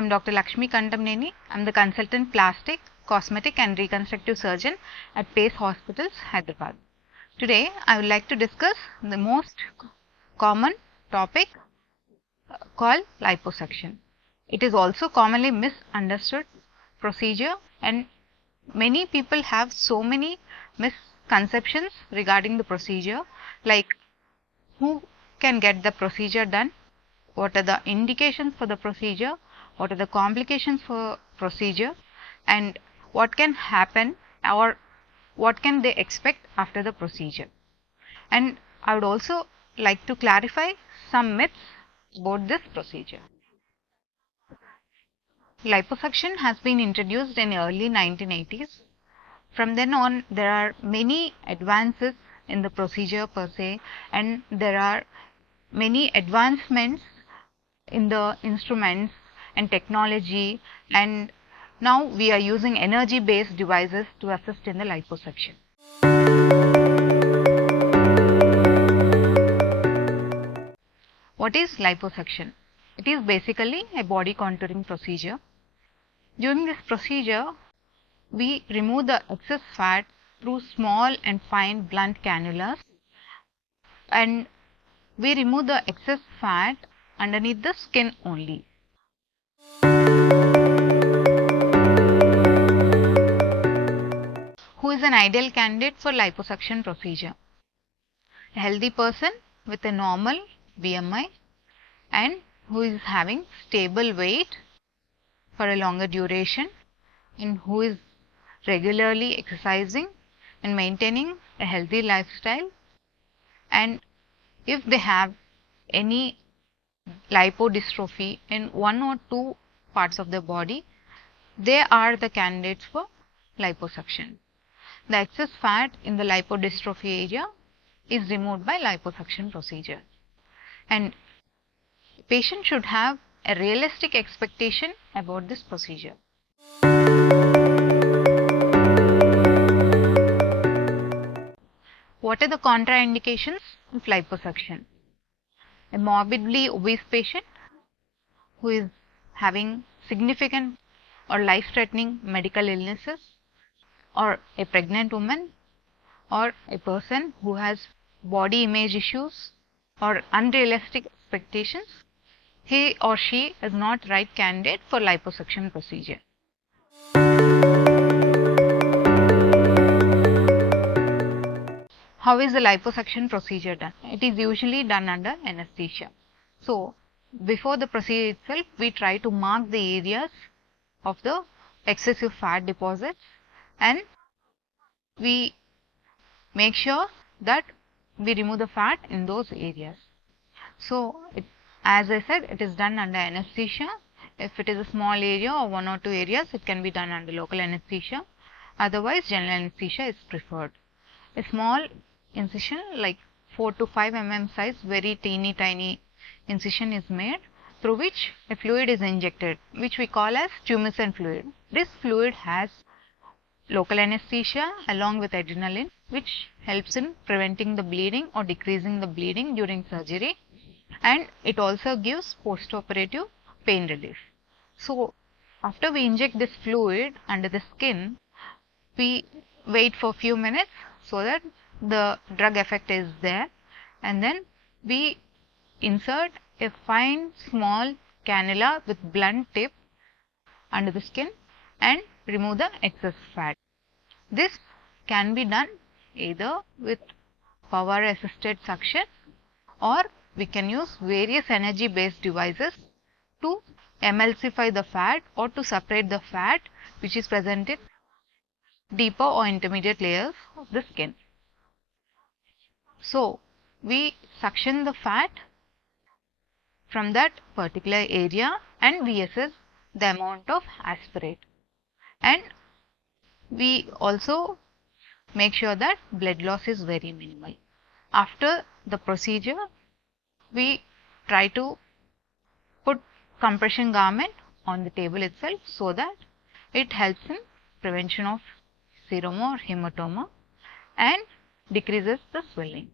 I'm Dr. Lakshmi Kantamneni. I'm the consultant plastic, cosmetic and reconstructive surgeon at Pace Hospitals, Hyderabad. Today, I would like to discuss the most common topic called liposuction. It is also commonly misunderstood procedure, and many people have so many misconceptions regarding the procedure, like who can get the procedure done, what are the indications for the procedure, what are the complications for procedure, and what can happen or what can they expect after the procedure. And I would also like to clarify some myths about this procedure. Liposuction has been introduced in early 1980s. From then on, there are many advances in the procedure per se, and there are many advancements in the instruments and technology, and now we are using energy based devices to assist in the liposuction. What is liposuction? It is basically a body contouring procedure. During this procedure, we remove the excess fat through small and fine blunt cannulas, and we remove the excess fat underneath the skin only. Who is an ideal candidate for liposuction procedure? A healthy person with a normal BMI and who is having stable weight for a longer duration and who is regularly exercising and maintaining a healthy lifestyle, and if they have any lipodystrophy in one or two parts of the body, they are the candidates for liposuction. The excess fat in the lipodystrophy area is removed by liposuction procedure, and the patient should have a realistic expectation about this procedure. What are the contraindications of liposuction? A morbidly obese patient who is having significant or life-threatening medical illnesses, or a pregnant woman, or a person who has body image issues or unrealistic expectations, he or she is not right candidate for liposuction procedure. How is the liposuction procedure done? It is usually done under anesthesia. So, before the procedure itself, we try to mark the areas of the excessive fat deposits, and we make sure that we remove the fat in those areas. So, as I said, it is done under anesthesia. If it is a small area or one or two areas, it can be done under local anesthesia. Otherwise, general anesthesia is preferred. A small incision like 4 to 5 mm size, very tiny incision is made, through which a fluid is injected, which we call as tumescent fluid. This fluid has local anesthesia along with adrenaline, which helps in preventing the bleeding or decreasing the bleeding during surgery, and it also gives post-operative pain relief. So, after we inject this fluid under the skin, we wait for a few minutes so that the drug effect is there, and then we insert a fine small cannula with blunt tip under the skin and remove the excess fat. This can be done either with power assisted suction, or we can use various energy based devices to emulsify the fat or to separate the fat which is present in deeper or intermediate layers of the skin. So, we suction the fat from that particular area and we assess the amount of aspirate, and we also make sure that blood loss is very minimal. After the procedure, we try to put compression garment on the table itself so that it helps in prevention of seroma or hematoma and decreases the swelling.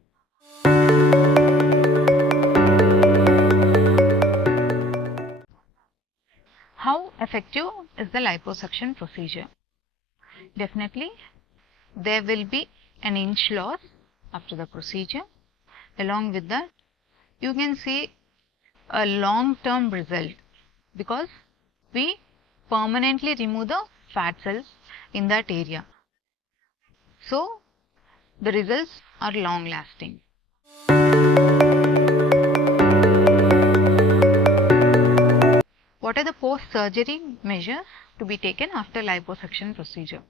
How the liposuction procedure. Definitely, there will be an inch loss after the procedure. Along with that, you can see a long-term result because we permanently remove the fat cells in that area. So, the results are long-lasting. What are the post-surgery measures to be taken after liposuction procedure?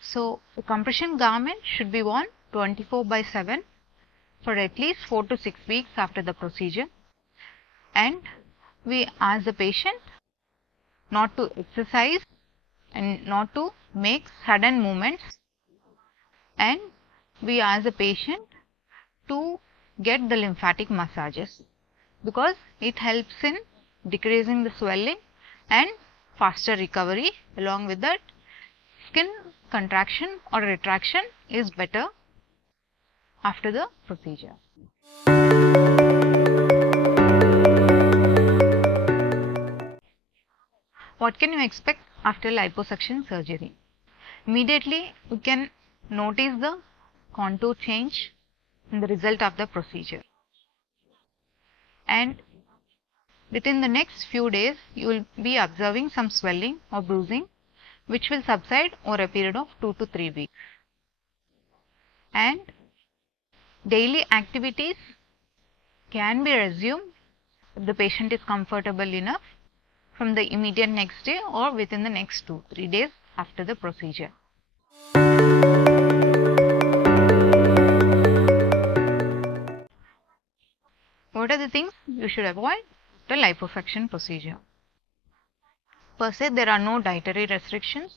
So, the compression garment should be worn 24/7 for at least 4 to 6 weeks after the procedure, and we ask the patient not to exercise and not to make sudden movements, and we ask the patient to get the lymphatic massages because it helps in decreasing the swelling and faster recovery. Along with that, skin contraction or retraction is better after the procedure. What can you expect after liposuction surgery? Immediately you can notice the contour change in the result of the procedure, and within the next few days you will be observing some swelling or bruising which will subside over a period of 2 to 3 weeks. And daily activities can be resumed if the patient is comfortable enough from the immediate next day or within the next 2-3 days after the procedure. What are the things you should avoid after liposuction procedure? Per se, there are no dietary restrictions.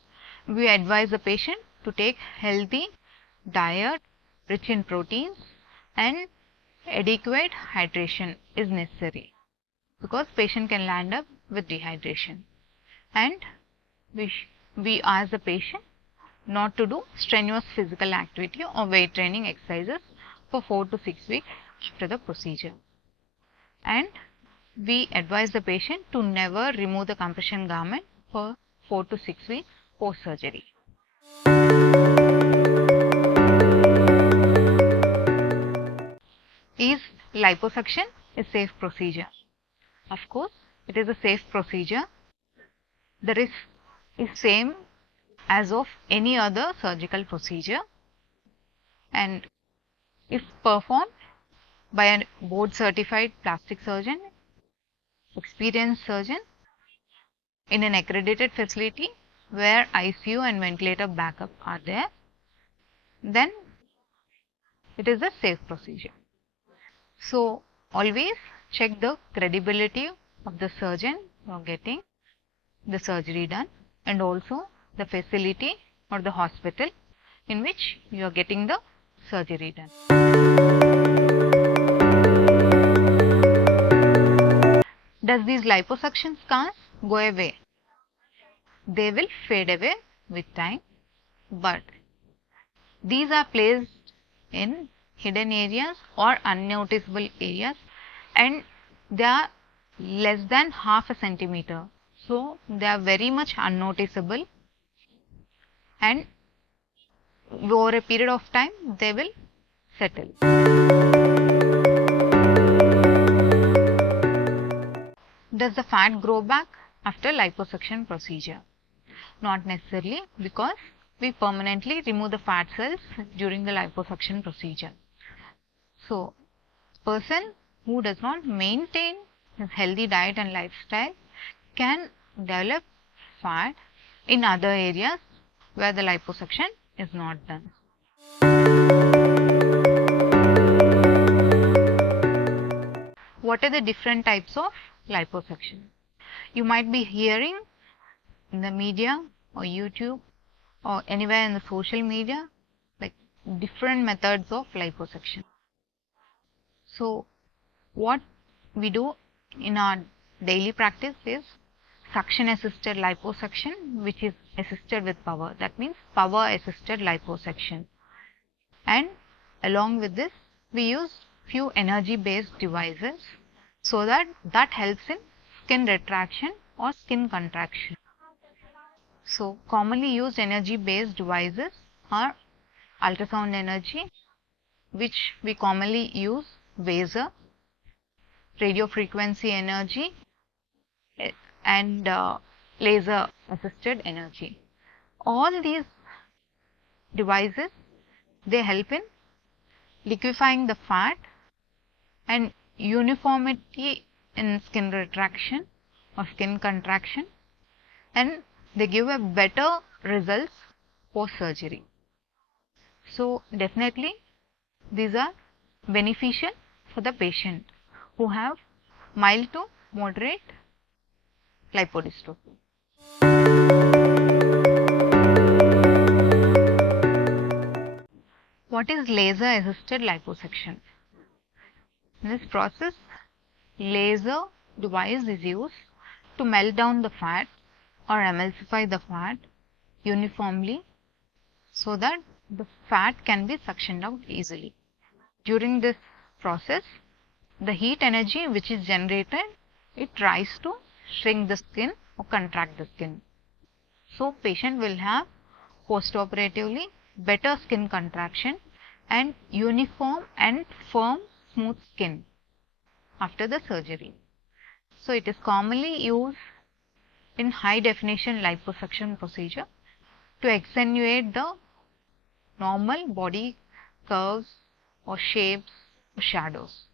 We advise the patient to take healthy diet rich in proteins, and adequate hydration is necessary because patient can land up with dehydration. And we ask the patient not to do strenuous physical activity or weight training exercises for 4 to 6 weeks after the procedure. And we advise the patient to never remove the compression garment for 4 to 6 weeks post surgery. Is liposuction a safe procedure? Of course, it is a safe procedure. The risk is same as of any other surgical procedure, and if performed by a board certified plastic surgeon, experienced surgeon in an accredited facility where ICU and ventilator backup are there, then it is a safe procedure. So, always check the credibility of the surgeon you are getting the surgery done, and also the facility or the hospital in which you are getting the surgery done. Does these liposuction scars go away? They will fade away with time, but these are placed in hidden areas or unnoticeable areas, and they are less than half a centimeter. So, they are very much unnoticeable, and over a period of time they will settle. Does the fat grow back after liposuction procedure? Not necessarily, because we permanently remove the fat cells during the liposuction procedure. So, person who does not maintain his healthy diet and lifestyle can develop fat in other areas where the liposuction is not done. What are the different types of liposuction? You might be hearing in the media or YouTube or anywhere in the social media like different methods of liposuction. So, what we do in our daily practice is suction assisted liposuction, which is assisted with power. That means power assisted liposuction. And along with this, we use few energy based devices so that helps in skin retraction or skin contraction. So commonly used energy based devices are ultrasound energy, which we commonly use laser, radio frequency energy, and laser assisted energy. All these devices, they help in liquefying the fat and uniformity in skin retraction or skin contraction, and they give a better results post surgery. So definitely these are beneficial for the patient who have mild to moderate lipodystrophy. What is laser assisted liposuction? In this process, laser device is used to melt down the fat or emulsify the fat uniformly so that the fat can be suctioned out easily. During this process, the heat energy which is generated, it tries to shrink the skin or contract the skin. So patient will have postoperatively better skin contraction and uniform and firm smooth skin after the surgery. So it is commonly used in high definition liposuction procedure to accentuate the normal body curves or shapes or shadows.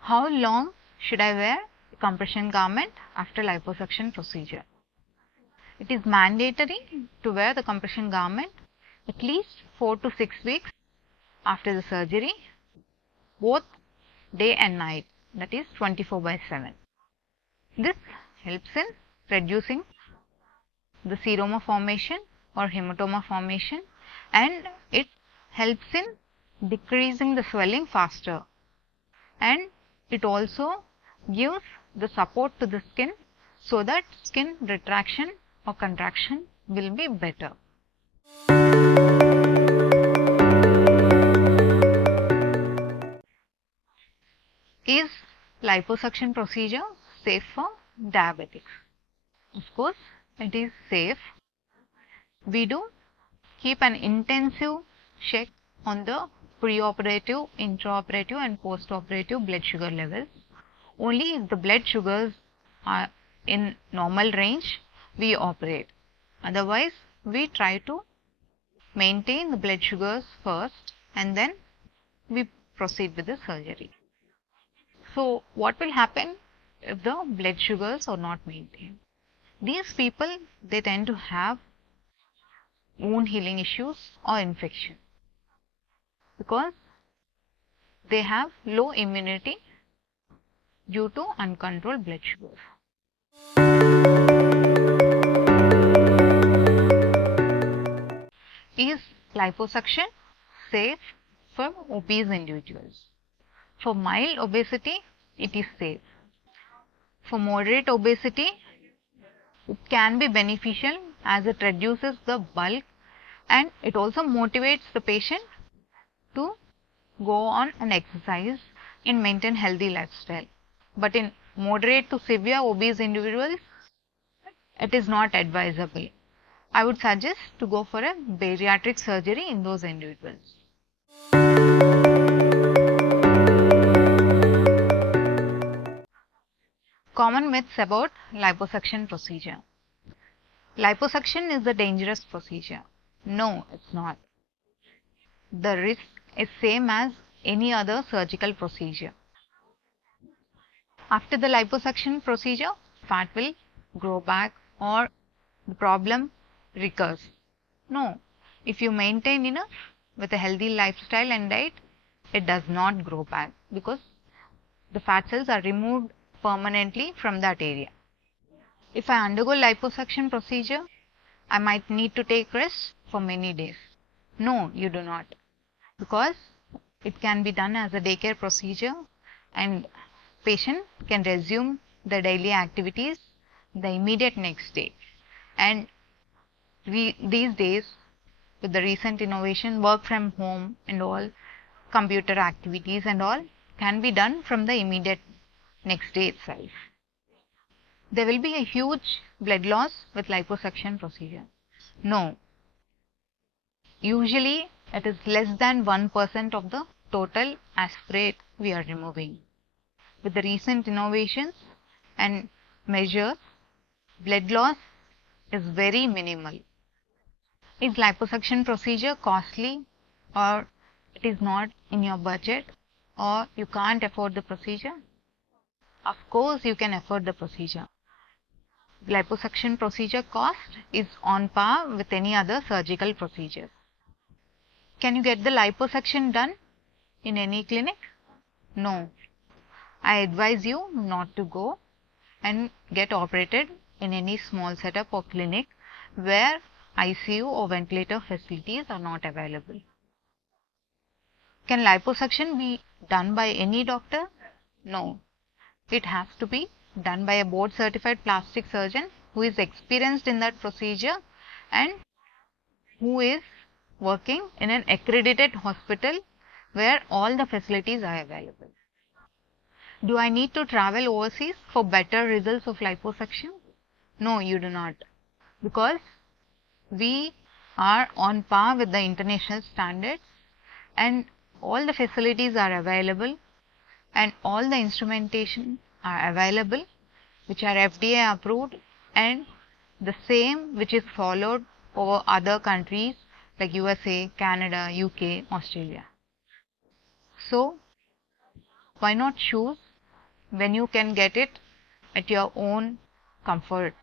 How long should I wear a compression garment after liposuction procedure? It is mandatory to wear the compression garment at least 4 to 6 weeks after the surgery, both day and night, that is 24/7. This helps in reducing the seroma formation or hematoma formation, and it helps in decreasing the swelling faster, and it also gives the support to the skin so that skin retraction or contraction will be better. Is liposuction procedure safe for diabetics? Of course, it is safe. We do keep an intensive check on the preoperative, intraoperative and postoperative blood sugar levels. Only if the blood sugars are in normal range, we operate. Otherwise, we try to maintain the blood sugars first and then we proceed with the surgery. So, what will happen if the blood sugars are not maintained? These people, they tend to have wound healing issues or infection because they have low immunity due to uncontrolled blood sugars. Is liposuction safe for obese individuals? For mild obesity, it is safe. For moderate obesity, it can be beneficial as it reduces the bulk and it also motivates the patient to go on and exercise and maintain healthy lifestyle. But in moderate to severe obese individuals, it is not advisable. I would suggest to go for a bariatric surgery in those individuals. Common myths about liposuction procedure. Liposuction is a dangerous procedure. No, it's not. The risk is same as any other surgical procedure. After the liposuction procedure, fat will grow back or the problem recurs. No, if you maintain enough with a healthy lifestyle and diet, it does not grow back because the fat cells are removed permanently from that area. If I undergo liposuction procedure, I might need to take rest for many days. No, you do not, because it can be done as a daycare procedure and patient can resume the daily activities the immediate next day. And these days, with the recent innovation, work from home and all, computer activities and all can be done from the immediate next day itself. There will be a huge blood loss with liposuction procedure. No, usually it is less than 1% of the total aspirate we are removing. With the recent innovations and measures, blood loss is very minimal. Is liposuction procedure costly, or it is not in your budget, or you can't afford the procedure? Of course you can afford the procedure. Liposuction procedure cost is on par with any other surgical procedure. Can you get the liposuction done in any clinic? No. I advise you not to go and get operated in any small setup or clinic where ICU or ventilator facilities are not available. Can liposuction be done by any doctor? No. It has to be done by a board certified plastic surgeon who is experienced in that procedure and who is working in an accredited hospital where all the facilities are available. Do I need to travel overseas for better results of liposuction? No, you do not, because we are on par with the international standards and all the facilities are available and all the instrumentation are available which are FDA approved and the same which is followed over other countries like USA, Canada, UK, Australia. So why not choose when you can get it at your own comfort?